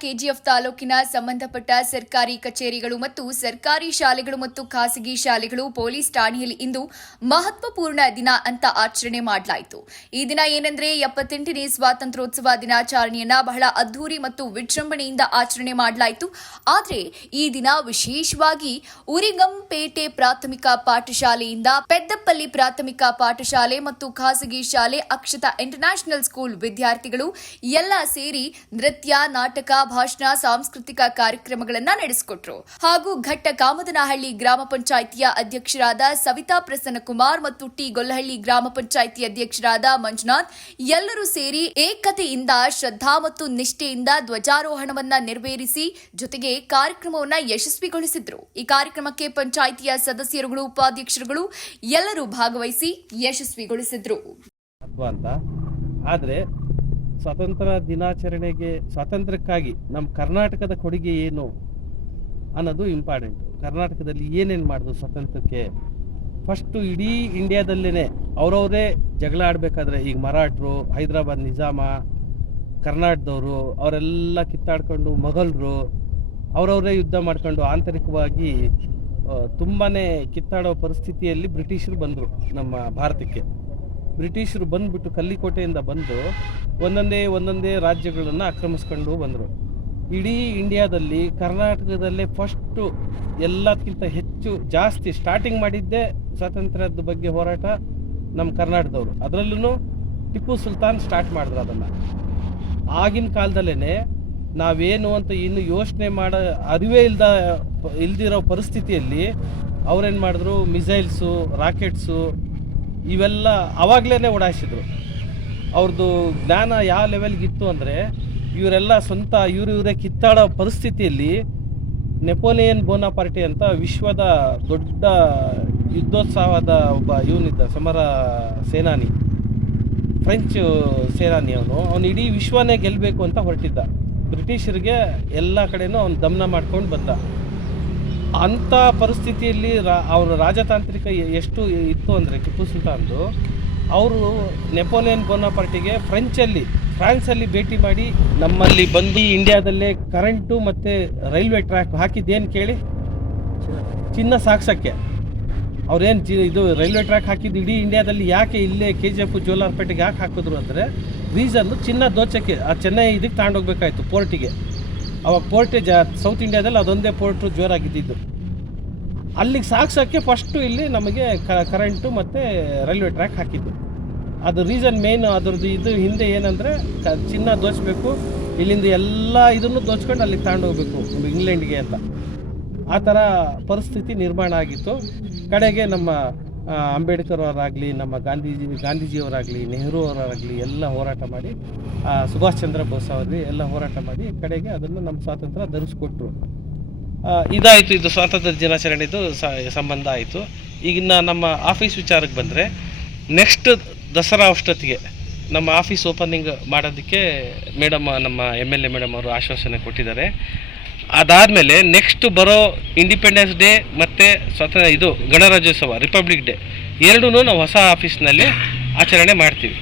KGF ತಾಲೂಕಿನ ಸಂಬಂಧಪಟ್ಟ ಸರ್ಕಾರಿ ಕಚೇರಿಗಳು ಮತ್ತು ಸರ್ಕಾರಿ ಶಾಲೆಗಳು ಮತ್ತು ಖಾಸಗಿ ಶಾಲೆಗಳು ಪೊಲೀಸ್ ಠಾಣೆಯಲ್ಲಿ ಇಂದು ಮಹತ್ವಪೂರ್ಣ ದಿನ ಅಂತ ಆಚರಣೆ ಮಾಡಲಾಯಿತು. ಈ ದಿನ ಏನೆಂದ್ರೆ 78ನೇ ಸ್ವಾತಂತ್ರ್ಯೋತ್ಸವ ದಿನಾಚರಣೆಯನ್ನ ಬಹಳ ಅದ್ದೂರಿ ಮತ್ತು ವಿಜೃಂಭಣೆಯಿಂದ ಆಚರಣೆ ಮಾಡಲಾಯಿತು. ಆದರೆ ಈ ದಿನ ವಿಶೇಷವಾಗಿ ಉರಿಗಂಪೇಟೆ ಪ್ರಾಥಮಿಕ ಪಾಠಶಾಲೆಯಿಂದ ಪೆದ್ದಪಲ್ಲಿ ಪ್ರಾಥಮಿಕ ಪಾಠಶಾಲೆ ಮತ್ತು ಖಾಸಗಿ ಶಾಲೆ ಅಕ್ಷತಾ ಇಂಟರ್ನ್ಯಾಷನಲ್ ಸ್ಕೂಲ್ ವಿದ್ಯಾರ್ಥಿಗಳು ಎಲ್ಲ ಸೇರಿ ನೃತ್ಯ, ನಾಟಕ, ಭಾಷಣ, ಸಾಂಸ್ಕೃತಿಕ ಕಾರ್ಯಕ್ರಮಗಳನ್ನು ನಡೆಸಿಕೊಟ್ರು. ಹಾಗೂ ಘಟ್ಟ ಕಾಮದನಹಳ್ಳಿ ಗ್ರಾಮ ಪಂಚಾಯಿತಿಯ ಅಧ್ಯಕ್ಷರಾದ ಸವಿತಾ ಪ್ರಸನ್ನಕುಮಾರ್ ಮತ್ತು ಟಿ ಗೊಲ್ಲಹಳ್ಳಿ ಗ್ರಾಮ ಪಂಚಾಯಿತಿ ಅಧ್ಯಕ್ಷರಾದ ಮಂಜುನಾಥ್ ಎಲ್ಲರೂ ಸೇರಿ ಏಕತೆಯಿಂದ, ಶ್ರದ್ಧಾ ಮತ್ತು ನಿಷ್ಠೆಯಿಂದ ಧ್ವಜಾರೋಹಣವನ್ನ ನೆರವೇರಿಸಿ ಜೊತೆಗೆ ಕಾರ್ಯಕ್ರಮವನ್ನು ಯಶಸ್ವಿಗೊಳಿಸಿದ್ರು. ಈ ಕಾರ್ಯಕ್ರಮಕ್ಕೆ ಪಂಚಾಯಿತಿಯ ಸದಸ್ಯರುಗಳು, ಉಪಾಧ್ಯಕ್ಷರುಗಳು ಎಲ್ಲರೂ ಭಾಗವಹಿಸಿ ಯಶಸ್ವಿಗೊಳಿಸಿದ್ರು. ಆದರೆ ಸ್ವಾತಂತ್ರ್ಯ ದಿನಾಚರಣೆಗೆ ಸ್ವಾತಂತ್ರ್ಯಕ್ಕಾಗಿ ನಮ್ಮ ಕರ್ನಾಟಕದ ಕೊಡುಗೆ ಏನು ಅನ್ನೋದು ಇಂಪಾರ್ಟೆಂಟ್. ಕರ್ನಾಟಕದಲ್ಲಿ ಏನೇನು ಮಾಡಿದ್ರು ಸ್ವಾತಂತ್ರ್ಯಕ್ಕೆ, ಫಸ್ಟು ಇಡೀ ಇಂಡಿಯಾದಲ್ಲೇ ಅವರವರೇ ಜಗಳ ಆಡಬೇಕಾದ್ರೆ, ಈಗ ಮರಾಠರು, ಹೈದರಾಬಾದ್ ನಿಜಾಮ, ಕರ್ನಾಟಕದವರು ಅವರೆಲ್ಲ ಕಿತ್ತಾಡ್ಕೊಂಡು, ಮೊಘಲರು ಅವರವರೇ ಯುದ್ಧ ಮಾಡ್ಕೊಂಡು ಆಂತರಿಕವಾಗಿ ತುಂಬಾ ಕಿತ್ತಾಡೋ ಪರಿಸ್ಥಿತಿಯಲ್ಲಿ ಬ್ರಿಟಿಷರು ಬಂದರು ನಮ್ಮ ಭಾರತಕ್ಕೆ. ಬ್ರಿಟಿಷರು ಬಂದುಬಿಟ್ಟು ಕಲ್ಲಿಕೋಟೆಯಿಂದ ಬಂದು ಒಂದೊಂದೇ ರಾಜ್ಯಗಳನ್ನು ಆಕ್ರಮಿಸ್ಕೊಂಡು ಬಂದರು. ಇಡೀ ಇಂಡಿಯಾದಲ್ಲಿ ಕರ್ನಾಟಕದಲ್ಲೇ ಫಸ್ಟು ಎಲ್ಲದಕ್ಕಿಂತ ಜಾಸ್ತಿ ಸ್ಟಾರ್ಟಿಂಗ್ ಮಾಡಿದ್ದೇ ಸ್ವಾತಂತ್ರ್ಯದ ಬಗ್ಗೆ ಹೋರಾಟ ನಮ್ಮ ಕರ್ನಾಟಕದವರು. ಅದರಲ್ಲೂ ಟಿಪ್ಪು ಸುಲ್ತಾನ್ ಸ್ಟಾರ್ಟ್ ಮಾಡಿದ್ರು ಅದನ್ನು. ಆಗಿನ ಕಾಲದಲ್ಲೇ ನಾವೇನು ಅಂತ ಇನ್ನು ಯೋಚನೆ ಮಾಡೋ ಅರಿವೇ ಇಲ್ದಿರೋ ಪರಿಸ್ಥಿತಿಯಲ್ಲಿ ಅವ್ರೇನು ಮಾಡಿದ್ರು, ಮಿಸೈಲ್ಸು, ರಾಕೆಟ್ಸು ಇವೆಲ್ಲ ಆವಾಗಲೇ ಓಡಾಯಿಸಿದ್ರು. ಅವ್ರದ್ದು ಜ್ಞಾನ ಯಾವ ಲೆವೆಲ್ಗಿತ್ತು ಅಂದರೆ, ಇವರೆಲ್ಲ ಸ್ವಂತ ಇವರೇ ಕಿತ್ತಾಡೋ ಪರಿಸ್ಥಿತಿಯಲ್ಲಿ ನೆಪೋಲಿಯನ್ ಬೋನಾಪಾರ್ಟಿ ಅಂತ ವಿಶ್ವದ ದೊಡ್ಡ ಯುದ್ಧೋತ್ಸವದ ಒಬ್ಬ ಇವನಿದ್ದ ಸಮರ ಸೇನಾನಿ, ಫ್ರೆಂಚ್ ಸೇನಾನಿ. ಅವನು ಇಡೀ ವಿಶ್ವನೇ ಗೆಲ್ಲಬೇಕು ಅಂತ ಹೊರಟಿದ್ದ. ಬ್ರಿಟಿಷರಿಗೆ ಎಲ್ಲ ಕಡೆನೂ ಅವನು ದಮನ ಮಾಡ್ಕೊಂಡು ಬಂದ. ಅಂಥ ಪರಿಸ್ಥಿತಿಯಲ್ಲಿ ಅವರ ರಾಜತಾಂತ್ರಿಕ ಎಷ್ಟು ಇತ್ತು ಅಂದರೆ ಟಿಪ್ಪು ಸುಲ್ತಾನ್ದು, ಅವರು ನೆಪೋಲಿಯನ್ ಬೋನಾಪಾರ್ಟಿಗೆ ಫ್ರಾನ್ಸಲ್ಲಿ ಭೇಟಿ ಮಾಡಿ ನಮ್ಮಲ್ಲಿ ಬಂದು ಇಂಡಿಯಾದಲ್ಲೇ ಕರೆಂಟು ಮತ್ತು ರೈಲ್ವೆ ಟ್ರ್ಯಾಕ್ ಹಾಕಿದ್ದೇನು ಕೇಳಿ, ಚಿನ್ನ ಸಾಗ್ಸೋಕ್ಕೆ. ಅವ್ರೇನು ಇದು ರೈಲ್ವೆ ಟ್ರ್ಯಾಕ್ ಹಾಕಿದ್ದು ಇಡೀ ಇಂಡಿಯಾದಲ್ಲಿ ಯಾಕೆ ಇಲ್ಲೇ KGF ಜೋಲಾರ್ಪೇಟೆಗೆ ಯಾಕೆ ಹಾಕಿದ್ರು ಅಂದರೆ, ರೀಸನ್ನು ಚಿನ್ನ ದೋಚಕ್ಕೆ ಆ ಚೆನ್ನೈ ಇದಕ್ಕೆ ತಗೊಂಡೋಗ್ಬೇಕಾಯ್ತು ಪೋರ್ಟಿಗೆ. ಅವಾಗ ಪೋರ್ಟೇ ಸೌತ್ ಇಂಡಿಯಾದಲ್ಲಿ ಅದೊಂದೇ ಪೋರ್ಟು ಜೋರಾಗಿದ್ದಿದ್ದು. ಅಲ್ಲಿಗೆ ಸಾಗ್ಸೋಕ್ಕೆ ಫಸ್ಟು ಇಲ್ಲಿ ನಮಗೆ ಕರೆಂಟು ಮತ್ತು ರೈಲ್ವೆ ಟ್ರ್ಯಾಕ್ ಹಾಕಿದ್ದು. ಅದು ರೀಸನ್ ಮೇಯ್ನು. ಅದ್ರದ್ದು ಇದು ಹಿಂದೆ ಏನಂದರೆ ಚಿನ್ನ ದೋಚಬೇಕು, ಇಲ್ಲಿಂದ ಎಲ್ಲ ಇದನ್ನು ದೋಚ್ಕೊಂಡು ಅಲ್ಲಿಗೆ ತಗೊಂಡೋಗ್ಬೇಕು ಇಂಗ್ಲೆಂಡ್ಗೆ ಅಂತ. ಆ ಥರ ಪರಿಸ್ಥಿತಿ ನಿರ್ಮಾಣ ಆಗಿತ್ತು. ಕಡೆಗೆ ನಮ್ಮ ಅಂಬೇಡ್ಕರ್ ಅವರಾಗಲಿ, ನಮ್ಮ ಗಾಂಧೀಜಿಯವರಾಗಲಿ, ನೆಹರು ಅವರಾಗಲಿ ಎಲ್ಲ ಹೋರಾಟ ಮಾಡಿ, ಸುಭಾಷ್ ಚಂದ್ರ ಬೋಸ್ ಅವರಲ್ಲಿ ಎಲ್ಲ ಹೋರಾಟ ಮಾಡಿ ಕಡೆಗೆ ಅದನ್ನು ನಮ್ಮ ಸ್ವಾತಂತ್ರ್ಯ ಧರಿಸ್ಕೊಟ್ರು. ಇದಾಯಿತು, ಇದು ಸ್ವಾತಂತ್ರ್ಯ ದಿನಾಚರಣೆದು ಸಂಬಂಧ ಆಯಿತು. ಈಗಿನ ನಮ್ಮ ಆಫೀಸ್ ವಿಚಾರಕ್ಕೆ ಬಂದರೆ, ನೆಕ್ಸ್ಟ್ ದಸರಾ ಅಷ್ಟೊತ್ತಿಗೆ ನಮ್ಮ ಆಫೀಸ್ ಓಪನಿಂಗ್ ಮಾಡೋದಕ್ಕೆ ನಮ್ಮ MLA ಮೇಡಮ್ ಅವರು ಆಶ್ವಾಸನೆ ಕೊಟ್ಟಿದ್ದಾರೆ. ಅದಾದಮೇಲೆ ನೆಕ್ಸ್ಟ್ ಬರೋ ಇಂಡಿಪೆಂಡೆನ್ಸ್ ಡೇ ಮತ್ತು ಗಣರಾಜ್ಯೋತ್ಸವ, ರಿಪಬ್ಲಿಕ್ ಡೇ ಎರಡೂ ನಾವು ಹೊಸ ಆಫೀಸ್ನಲ್ಲಿ ಆಚರಣೆ ಮಾಡ್ತೀವಿ.